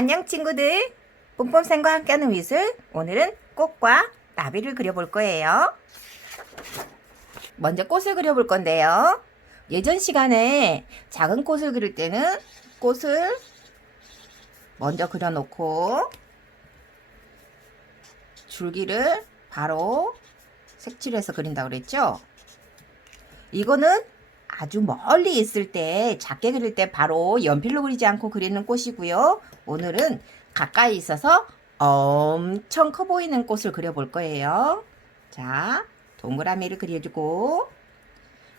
안녕 친구들, 뿜뿜쌤과 함께하는 미술. 오늘은 꽃과 나비를 그려볼 거예요. 먼저 꽃을 그려볼 건데요. 예전 시간에 작은 꽃을 그릴 때는 꽃을 먼저 그려놓고 줄기를 바로 색칠해서 그린다고 그랬죠. 이거는 아주 멀리 있을 때, 작게 그릴 때 바로 연필로 그리지 않고 그리는 꽃이고요. 오늘은 가까이 있어서 엄청 커 보이는 꽃을 그려볼 거예요. 자, 동그라미를 그려주고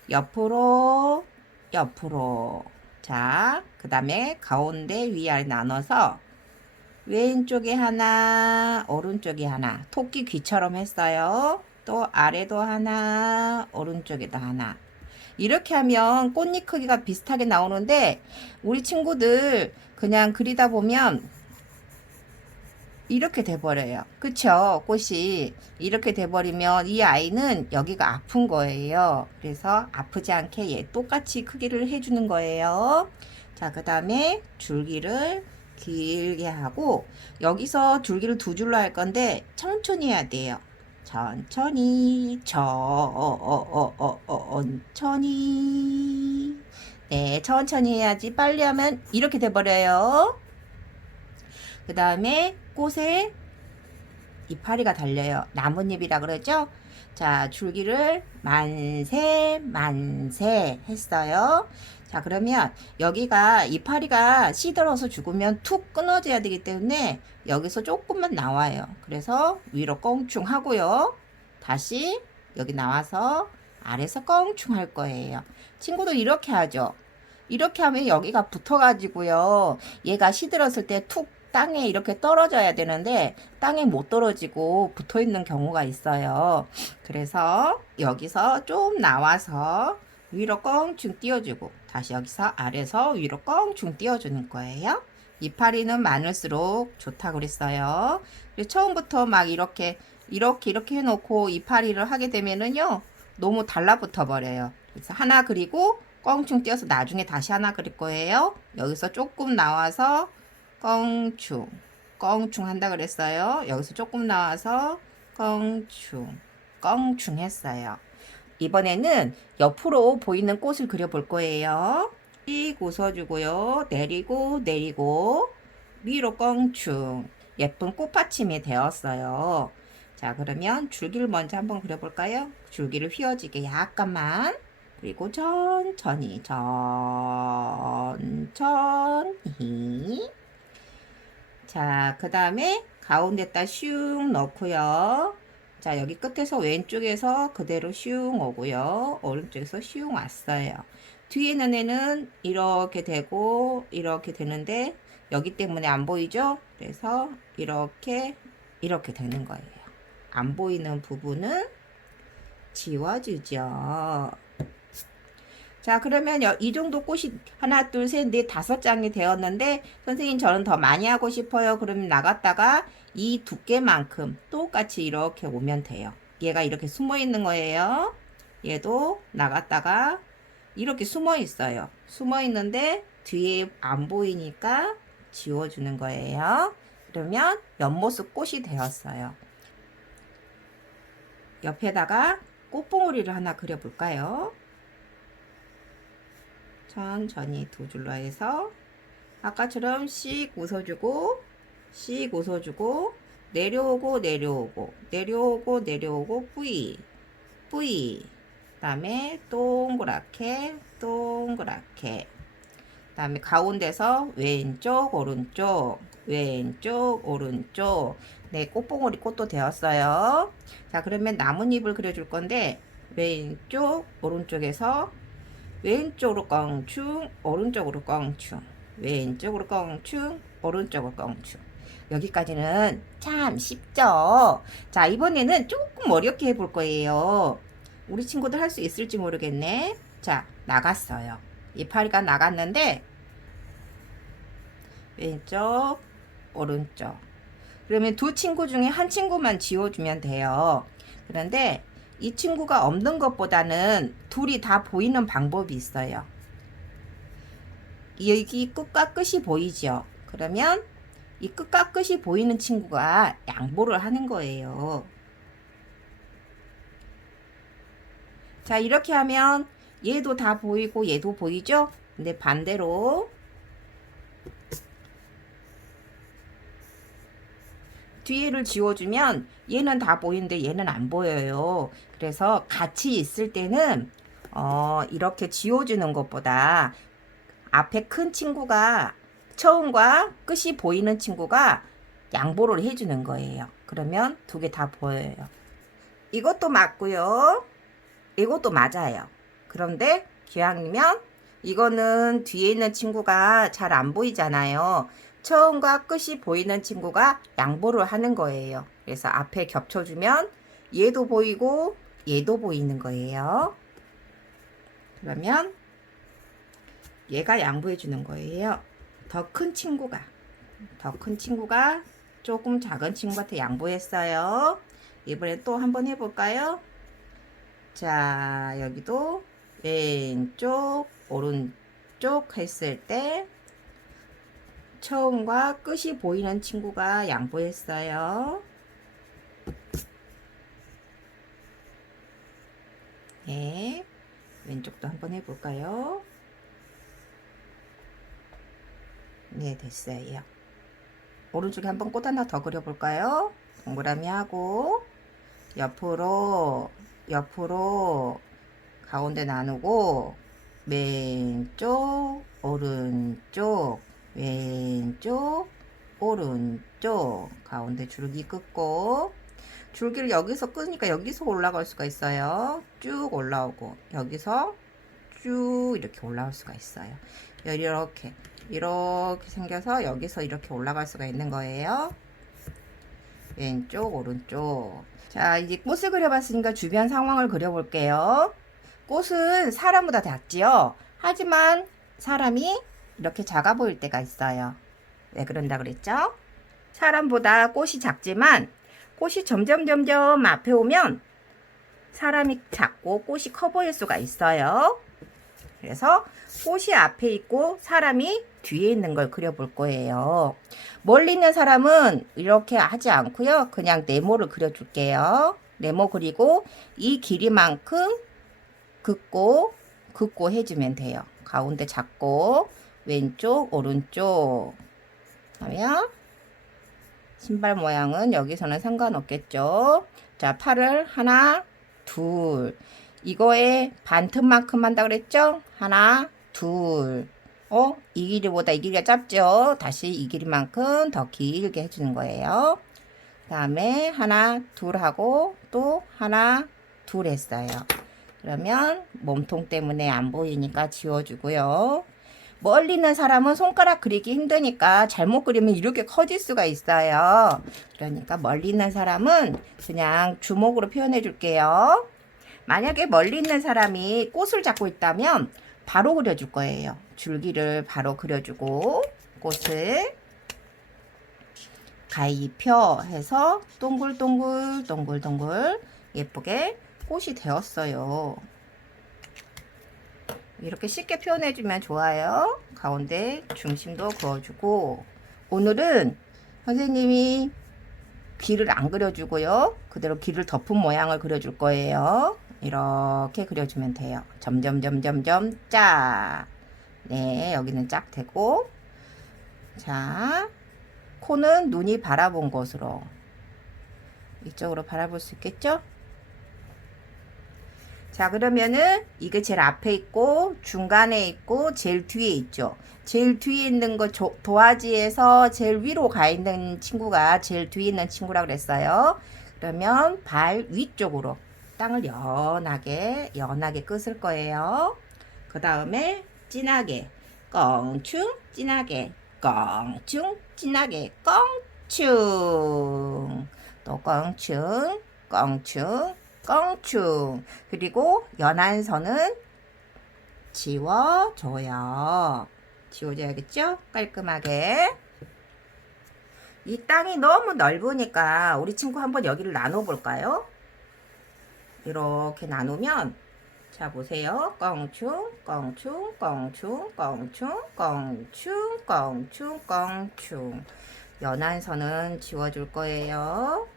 옆으로 옆으로. 자, 그 다음에 가운데 위아래 나눠서 왼쪽에 하나, 오른쪽에 하나. 토끼 귀처럼 했어요. 또 아래도 하나, 오른쪽에도 하나. 이렇게 하면 꽃잎 크기가 비슷하게 나오는데 우리 친구들 그냥 그리다 보면 이렇게 돼버려요. 그쵸? 꽃이 이렇게 돼버리면 이 아이는 여기가 아픈 거예요. 그래서 아프지 않게 얘 똑같이 크기를 해주는 거예요. 자, 그 다음에 줄기를 길게 하고 여기서 줄기를 두 줄로 할 건데 천천히 해야 돼요. 천천히, 천천히. 네, 천천히 해야지. 빨리 하면 이렇게 돼버려요. 그 다음에 꽃에 이파리가 달려요. 나뭇잎이라 그러죠? 자, 줄기를 만세, 만세 했어요. 자, 그러면 여기가 이파리가 시들어서 죽으면 툭 끊어져야 되기 때문에 여기서 조금만 나와요. 그래서 위로 껑충 하고요. 다시 여기 나와서 아래서 껑충 할 거예요. 친구도 이렇게 하죠. 이렇게 하면 여기가 붙어가지고요. 얘가 시들었을 때 툭 땅에 이렇게 떨어져야 되는데 땅에 못 떨어지고 붙어 있는 경우가 있어요. 그래서 여기서 좀 나와서 위로 껑충 띄워주고 다시 여기서 아래서 위로 껑충 띄워주는 거예요. 이파리는 많을수록 좋다고 그랬어요. 처음부터 막 이렇게 해놓고 이파리를 하게 되면은요 너무 달라붙어 버려요. 그래서 하나 그리고 껑충 띄어서 나중에 다시 하나 그릴 거예요. 여기서 조금 나와서 껑충 껑충 한다 그랬어요. 여기서 조금 나와서 껑충 껑충 했어요. 이번에는 옆으로 보이는 꽃을 그려볼 거예요. 씩 웃어주고요. 내리고 내리고 위로 껑충. 예쁜 꽃받침이 되었어요. 자, 그러면 줄기를 먼저 한번 그려볼까요? 줄기를 휘어지게 약간만. 그리고 천천히 천천히. 자, 그 다음에 가운데다 슉 넣고요. 자, 여기 끝에서 왼쪽에서 그대로 슉 오고요. 오른쪽에서 슉 왔어요. 뒤에 있는 애는 이렇게 되고 이렇게 되는데 여기 때문에 안 보이죠? 그래서 이렇게 되는 거예요. 안 보이는 부분은 지워주죠. 자, 그러면 이 정도 꽃이 하나, 둘, 셋, 넷, 5장이 되었는데 선생님 저는 더 많이 하고 싶어요. 그러면 나갔다가 이 두께만큼 똑같이 이렇게 오면 돼요. 얘가 이렇게 숨어 있는 거예요. 얘도 나갔다가 이렇게 숨어 있어요. 숨어 있는데 뒤에 안 보이니까 지워주는 거예요. 그러면 옆모습 꽃이 되었어요. 옆에다가 꽃봉오리를 하나 그려볼까요? 천천히 두 줄로 해서 아까처럼 씩 웃어주고 씩 웃어주고 내려오고 내려오고 내려오고 내려오고 뿌이 뿌이. 그 다음에 동그랗게 동그랗게. 그 다음에 가운데서 왼쪽 오른쪽 왼쪽 오른쪽. 네, 꽃봉오리 꽃도 되었어요. 자, 그러면 나뭇잎을 그려줄 건데 왼쪽 오른쪽에서 왼쪽으로 껑충 오른쪽으로 껑충 왼쪽으로 껑충 오른쪽으로 껑충. 여기까지는 참 쉽죠. 자, 이번에는 조금 어렵게 해볼 거예요. 우리 친구들 할 수 있을지 모르겠네. 자, 나갔어요. 이파리가 나갔는데 왼쪽 오른쪽. 그러면 두 친구 중에 한 친구만 지워주면 돼요. 그런데 이 친구가 없는 것보다는 둘이 다 보이는 방법이 있어요. 여기 끝과 끝이 보이죠. 그러면 이 끝과 끝이 보이는 친구가 양보를 하는 거예요. 자, 이렇게 하면 얘도 다 보이고 얘도 보이죠? 근데 반대로 뒤에를 지워주면 얘는 다 보이는데 얘는 안 보여요. 그래서 같이 있을 때는 이렇게 지워주는 것보다 앞에 큰 친구가 처음과 끝이 보이는 친구가 양보를 해주는 거예요. 그러면 두 개 다 보여요. 이것도 맞고요. 이것도 맞아요. 그런데 기왕이면 이거는 뒤에 있는 친구가 잘 안 보이잖아요. 처음과 끝이 보이는 친구가 양보를 하는 거예요. 그래서 앞에 겹쳐주면 얘도 보이고 얘도 보이는 거예요. 그러면 얘가 양보해 주는 거예요. 더 큰 친구가 조금 작은 친구한테 양보했어요. 이번에 또 한번 해볼까요? 자, 여기도 왼쪽 오른쪽 했을 때 처음과 끝이 보이는 친구가 양보했어요. 네, 왼쪽도 한번 해볼까요? 네, 됐어요. 오른쪽에 한번 꽃 하나 더 그려볼까요? 동그라미 하고 옆으로 가운데 나누고 왼쪽 오른쪽 왼쪽 오른쪽 가운데 줄기 끊고 줄기를 여기서 끊으니까 여기서 올라갈 수가 있어요. 쭉 올라오고 여기서 쭉 이렇게 올라올 수가 있어요. 이렇게 생겨서 여기서 이렇게 올라갈 수가 있는 거예요. 왼쪽 오른쪽. 자, 이제 꽃을 그려봤으니까 주변 상황을 그려볼게요. 꽃은 사람보다 작지요. 하지만 사람이 이렇게 작아 보일 때가 있어요. 왜 그런다 그랬죠? 사람보다 꽃이 작지만 꽃이 점점 앞에 오면 사람이 작고 꽃이 커 보일 수가 있어요. 그래서 꽃이 앞에 있고 사람이 뒤에 있는 걸 그려볼 거예요. 멀리 있는 사람은 이렇게 하지 않고요. 그냥 네모를 그려줄게요. 네모 그리고 이 길이만큼 긋고 해주면 돼요. 가운데 잡고 왼쪽 오른쪽 하면 신발 모양은 여기서는 상관없겠죠. 자, 팔을 하나 둘 이거에 반틈만큼 한다 그랬죠? 하나 둘 이 길이보다 이 길이가 짧죠? 다시 이 길이만큼 더 길게 해주는 거예요. 그 다음에 하나 둘 하고 또 하나 둘 했어요. 그러면 몸통 때문에 안 보이니까 지워주고요. 멀리 있는 사람은 손가락 그리기 힘드니까 잘못 그리면 이렇게 커질 수가 있어요. 그러니까 멀리 있는 사람은 그냥 주먹으로 표현해 줄게요. 만약에 멀리 있는 사람이 꽃을 잡고 있다면 바로 그려줄 거예요. 줄기를 바로 그려주고 꽃을 가위표 해서 동글동글 예쁘게 꽃이 되었어요. 이렇게 쉽게 표현해주면 좋아요. 가운데 중심도 그어주고 오늘은 선생님이 귀를 안 그려주고요. 그대로 귀를 덮은 모양을 그려줄 거예요. 이렇게 그려주면 돼요. 점점 짝. 네, 여기는 짝 되고 자, 코는 눈이 바라본 곳으로 이쪽으로 바라볼 수 있겠죠? 자, 그러면은 이게 제일 앞에 있고 중간에 있고 제일 뒤에 있죠. 제일 뒤에 있는 거 도화지에서 제일 위로 가 있는 친구가 제일 뒤에 있는 친구라고 그랬어요. 그러면 발 위쪽으로 땅을 연하게 끝을 거예요. 그 다음에 진하게 껑충 진하게 껑충 진하게 껑충 또 껑충 그리고 연한 선은 지워줘야겠죠? 깔끔하게. 이 땅이 너무 넓으니까 우리 친구 한번 여기를 나눠 볼까요? 이렇게 나누면 자 보세요. 껑충 연한선은 지워줄 거예요.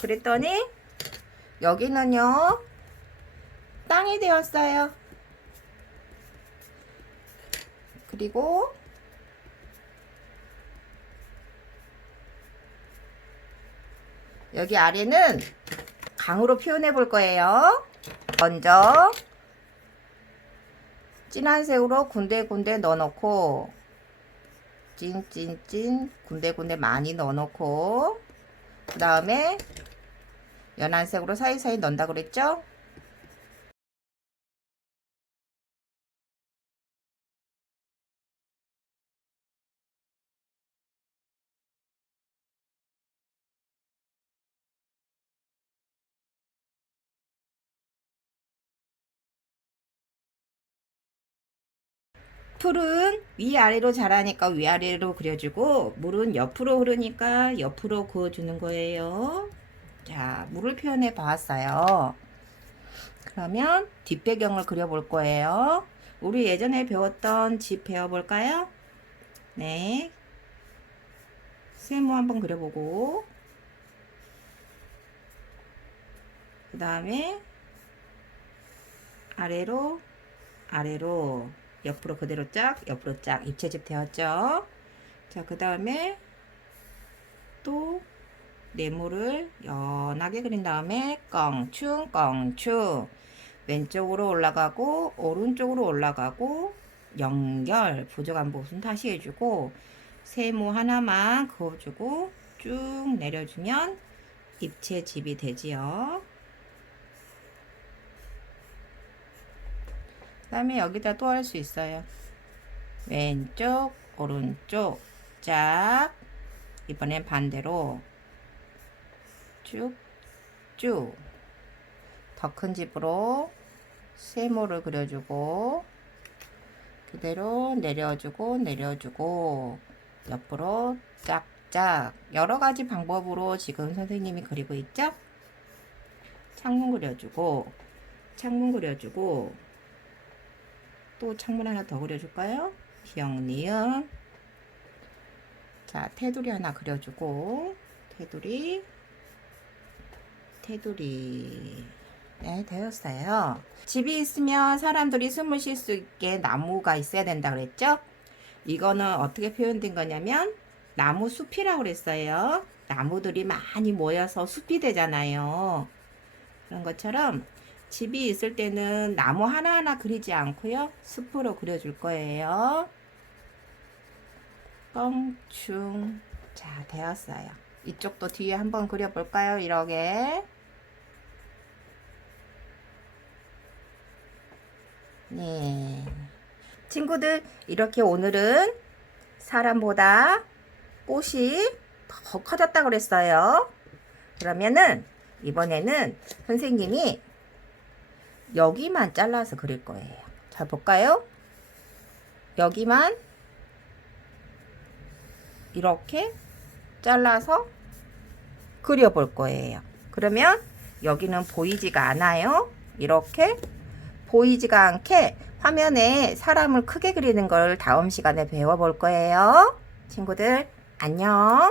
그랬더니 여기는요 땅이 되었어요. 그리고 여기 아래는 강으로 표현해 볼 거예요. 먼저 진한 색으로 군데군데 넣어놓고 찐찐찐 군데군데 많이 넣어놓고 그 다음에 연한 색으로 사이사이 넣는다 그랬죠? 풀은 위아래로 자라니까 위아래로 그려주고 물은 옆으로 흐르니까 옆으로 그어주는 거예요. 자, 물을 표현해 봤어요. 그러면 뒷배경을 그려볼 거예요. 우리 예전에 배웠던 집 배워볼까요? 네. 세모 한번 그려보고 그 다음에 아래로 아래로 옆으로 그대로 쫙 옆으로 쫙 입체집 되었죠. 자, 그 다음에 또 네모를 연하게 그린 다음에 껑충 껑충 왼쪽으로 올라가고 오른쪽으로 올라가고 연결 부족한 부분 다시 해주고 세모 하나만 그어주고 쭉 내려주면 입체집이 되지요. 그 다음에 여기다 또 할 수 있어요. 왼쪽 오른쪽 쫙 이번엔 반대로 쭉쭉 더 큰 집으로 세모를 그려주고 그대로 내려주고 내려주고 옆으로 짝짝 여러가지 방법으로 지금 선생님이 그리고 있죠? 창문 그려주고 창문 그려주고 또 창문 하나 더 그려줄까요? 기역 니은 자 테두리 하나 그려주고 테두리 네 되었어요. 집이 있으면 사람들이 숨을 쉴 수 있게 나무가 있어야 된다 그랬죠? 이거는 어떻게 표현된 거냐면 나무 숲이라고 그랬어요. 나무들이 많이 모여서 숲이 되잖아요. 그런 것처럼 집이 있을 때는 나무 하나하나 그리지 않고요. 숲으로 그려줄 거예요. 껑충 자 되었어요. 이쪽도 뒤에 한번 그려볼까요? 이렇게 네 친구들 이렇게 오늘은 사람보다 꽃이 더 커졌다 그랬어요. 그러면은 이번에는 선생님이 여기만 잘라서 그릴 거예요. 자 볼까요? 여기만 이렇게 잘라서 그려볼 거예요. 그러면 여기는 보이지가 않아요. 이렇게 보이지가 않게 화면에 사람을 크게 그리는 걸 다음 시간에 배워볼 거예요. 친구들 안녕.